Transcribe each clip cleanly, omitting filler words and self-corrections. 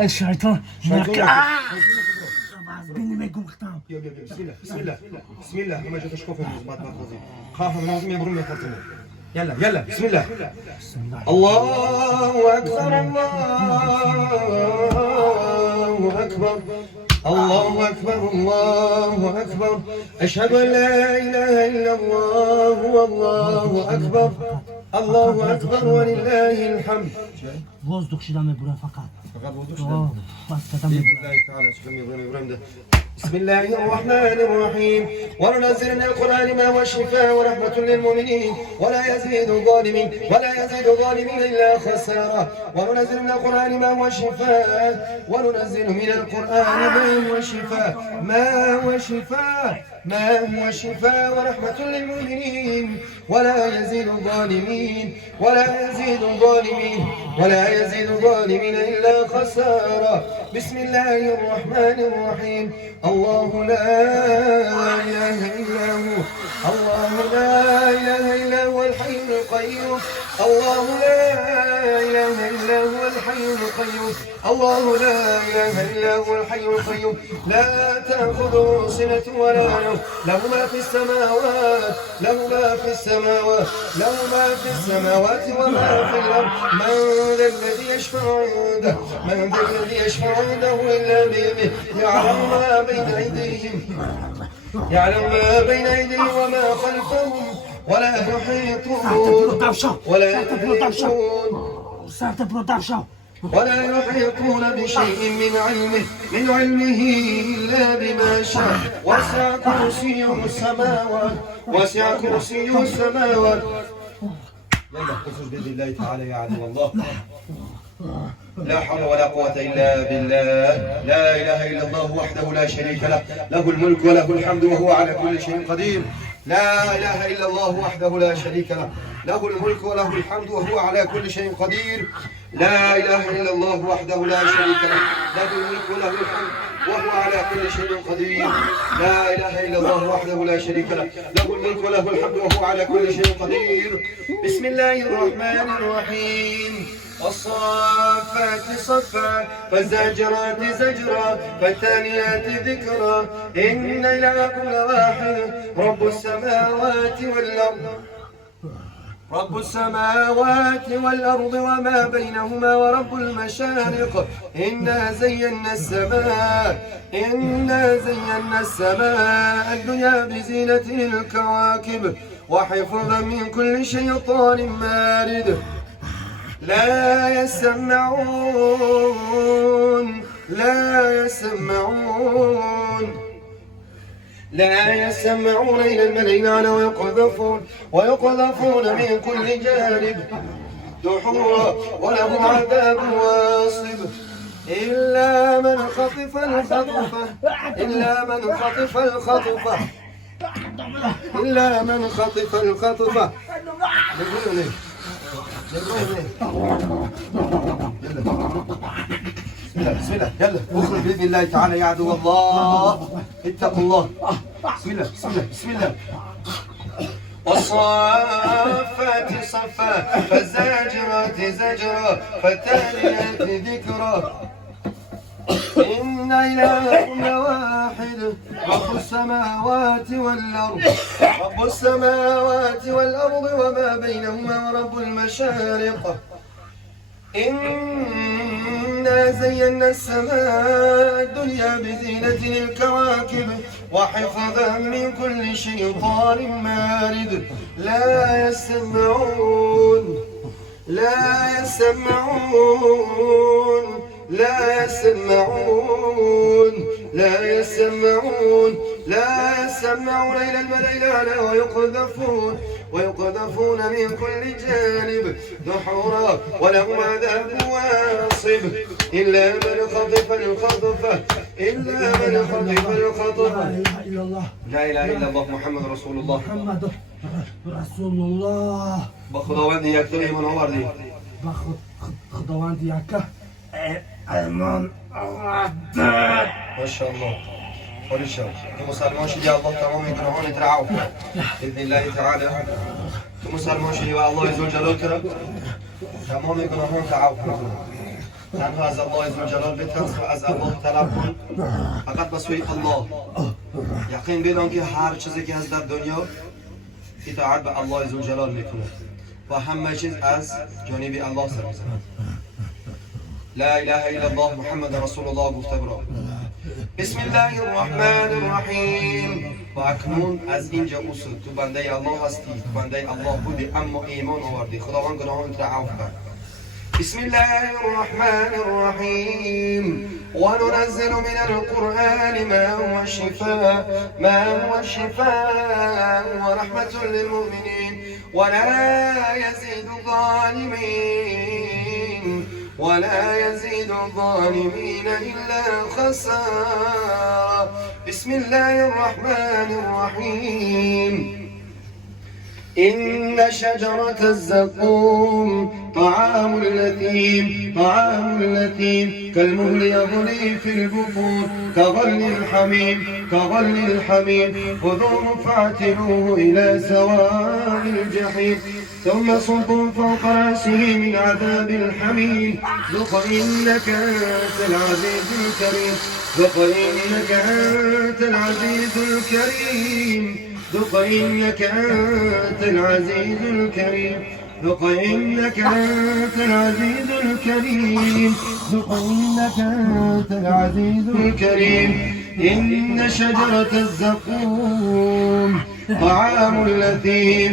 الشيطان بسم الله ما جاتش خوف من بعد ما خذي خاف من لازم يبرم يخرطوا يلا بسم الله الله اكبر الله أكبر الله أكبر أشهد أن لا إله إلا الله والله أكبر الله أكبر ولله الحمد. Воздух ще даме броя факат. فقط وضوح بسم الله الرحمن الرحيم وننزل من القرآن ما هو شفاء ورحمة للمؤمنين ولا يزيد الظالمين إلا خسارة وننزل من القرآن ما هو شفاء وننزل من القرآن ما هو شفاء ورحمة للمؤمنين ولا يزيد الظالمين إلا خسارة. بسم الله الرحمن الرحيم الله لا إله إلا هو الحي القيوم الله لا إله إلا هو الحي القيوم لا تأخذه سنة ولا نوم له ما في السماوات وما في الأرض من ذا الذي يشفع عنده إلا بإذنه يعلم ما بين أيديهم وما خلفهم ولا يحيطون بشيء من علمه إلا بما شاء وسع كرسيه السماوات. يلا خذوا بإذن الله تعالى يا عدو الله. لا حول ولا قوة إلا بالله لا إله إلا الله وحده لا شريك له الملك وله الحمد وهو على كل شيء قدير لا إله إلا الله وحده لا شريك له الملك وله الحمد وهو على كل شيء قدير لا إله إلا الله وحده لا شريك له الملك وله الحمد وهو على كل شيء قدير لا إله إلا الله وحده لا شريك له الملك وله الحمد وهو على كل شيء قدير. بسم الله الرحمن الرحيم والصافات صفا فالزاجرات زجرا فالتاليات ذكرا إن إلهكم لواحد رب السماوات والأرض وما بينهما ورب المشارق إنا زينا السماء الدنيا بزينة الكواكب وحفظا من كل شيطان مارد لا يسمعون إلى الملأ الأعلى ويقذفون من كل جانب دحورا ولهم عذاب واصب إلا من خطف الخطفة بسم الله يلا اخرج باذن الله تعالى يا عدو الله اتقوا الله. بسم الله والصافات صفا فالزاجرات زجرا فالتاليات ذكرا إن إلهكم لواحد رب السماوات والأرض وما بينهما ورب المشارق إنا زينا السماء الدنيا بزينة الكواكب وحفظا من كل شيطان مارد لا يسمعون إلى الملأ الأعلى ويقذفون من كل جانب دحورا ولهم عذاب واصب إلا من خطف الخطفة لا إله إلا الله محمد رسول الله بخداوند یک تو ایمان آوردی خداوند یک ایمان آورده ماشاءالله ولشان تو مسلمان شدی الله تمام گناهانت را عفو بإذن الله تعالى تو مسلمان شدی و الله عزوجل کرد تمام گناهان تعاف کن. تنها از الله عزوجلال بترس و از الله طلب کن. فقط به سوی الله یقین بدان که هر چیزی که هست در دنیا اطاعت به الله عزوجلال میکنه و همه چیز از جانب الله سر میزند. لا اله الا الله محمد رسول الله گفته برو. بسم الله الرحمن الرحیم. و اکنون از اینجا اصول تو بنده الله هستی، تو بنده الله بودی اما ایمان آوردی، خداوند گناهانت را عفو کن. بسم الله الرحمن الرحيم وننزل من القرآن ما هو شفاء ورحمة للمؤمنين ولا يزيد الظالمين إلا خسارا. بسم الله الرحمن الرحيم. إن شجرة الزقوم طعام الأثيم كالمهل يغلي في البطون كغلي الحميم خذوه فاعتلوه إلى سواء الجحيم ثم صبوا فوق رأسه من عذاب الحميم ذق إنك أنت العزيز الكريم ذق إنك أنت العزيز الكريم ذق إنك أنت العزيز الكريم ذق إنك أنت العزيز الكريم ذق إنك أنت العزيز الكريم. إن شجرة الزقوم طعام الأثيم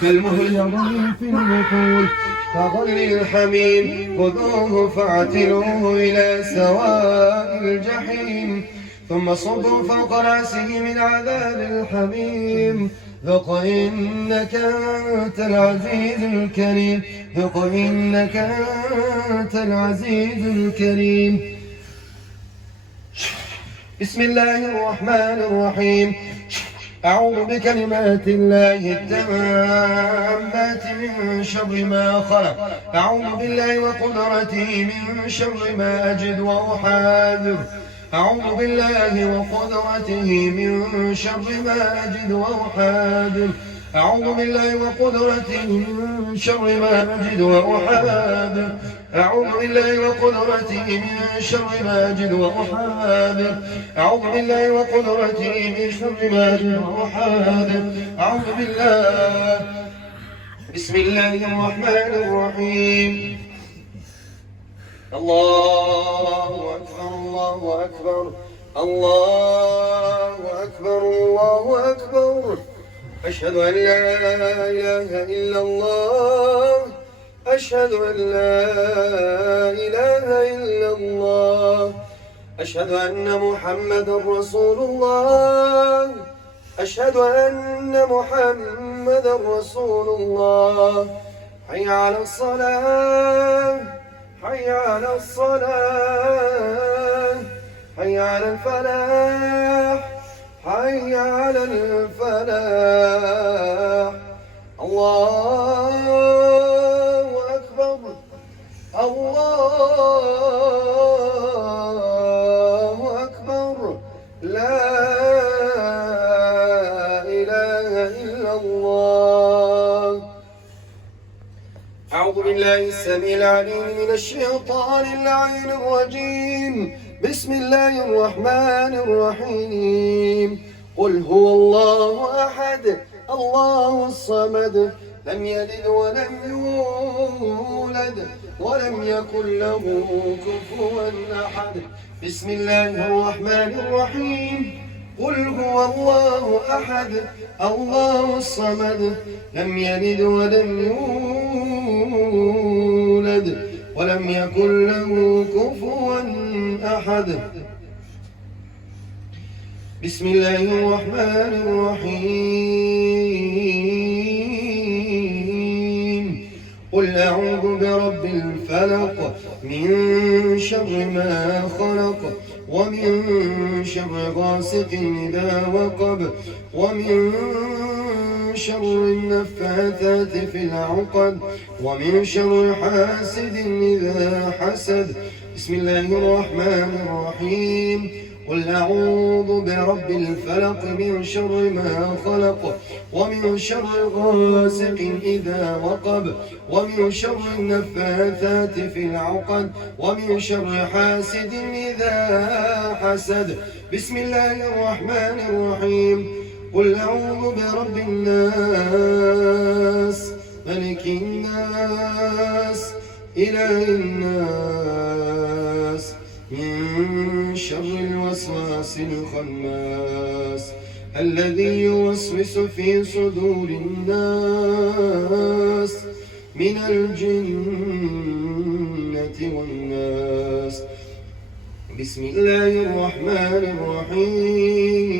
كالمهل يغلي في البطون كغلي الحميم خذوه فاعتلوه إلى سواء الجحيم ثم صبوا فوق رأسه من عذاب الحميم ذق إنك أنت العزيز الكريم ذق إنك أنت العزيز الكريم. بسم الله الرحمن الرحيم. أعوذ بكلمات الله التامات من شر ما خلق. أعوذ بالله وقدرته من شر ما أجد وأحاذر. أعوذ بالله وقدرته من شر ما أجد وأحاذر. أعوذ بالله وقدرته من شر ما أجد وأحاذر. أعوذ بالله وقدرته من شر ما أجد وأحاذر. أعوذ بالله وقدرته من شر ما أجد وأحاذر. أعوذ بالله. بسم الله الرحمن الرحيم. الله أكبر الله أكبر الله أكبر الله أكبر. أشهد أن لا إله إلا الله أشهد أن لا إله إلا الله أشهد أن محمدا رسول الله أشهد أن محمدا رسول الله. حي على الصلاة حي على الصلاة حي على الفلاح حي على الفلاح. الله أكبر الله أكبر. لا إله إلا الله. أعوذ بالله السميع العليم من الشيطان اللعين الرجيم. بسم الله الرحمن الرحيم. قل هو الله أحد الله الصمد لم يلد ولم يولد ولم يكن له كفوا أحد. بسم الله الرحمن الرحيم. قل هو الله أحد الله الصمد لم يلد ولم يولد ولم يكن له كفوا أحد. بسم الله الرحمن الرحيم. قل أعوذ برب الفلق من شر ما خلق ومن شر غاسق إذا وقب ومن شر النفاثات في العقد ومن شر حاسد إذا حسد. بسم الله الرحمن الرحيم. قل أعوذ برب الفلق من شر ما خلق ومن شر غاسق إذا وقب ومن شر النفاثات في العقد ومن شر حاسد إذا حسد. بسم الله الرحمن الرحيم. قل أعوذ برب الناس ملك الناس إله الناس من شر الوسواس الخناس الذي يوسوس في صدور الناس من الجنة والناس. بسم الله الرحمن الرحيم.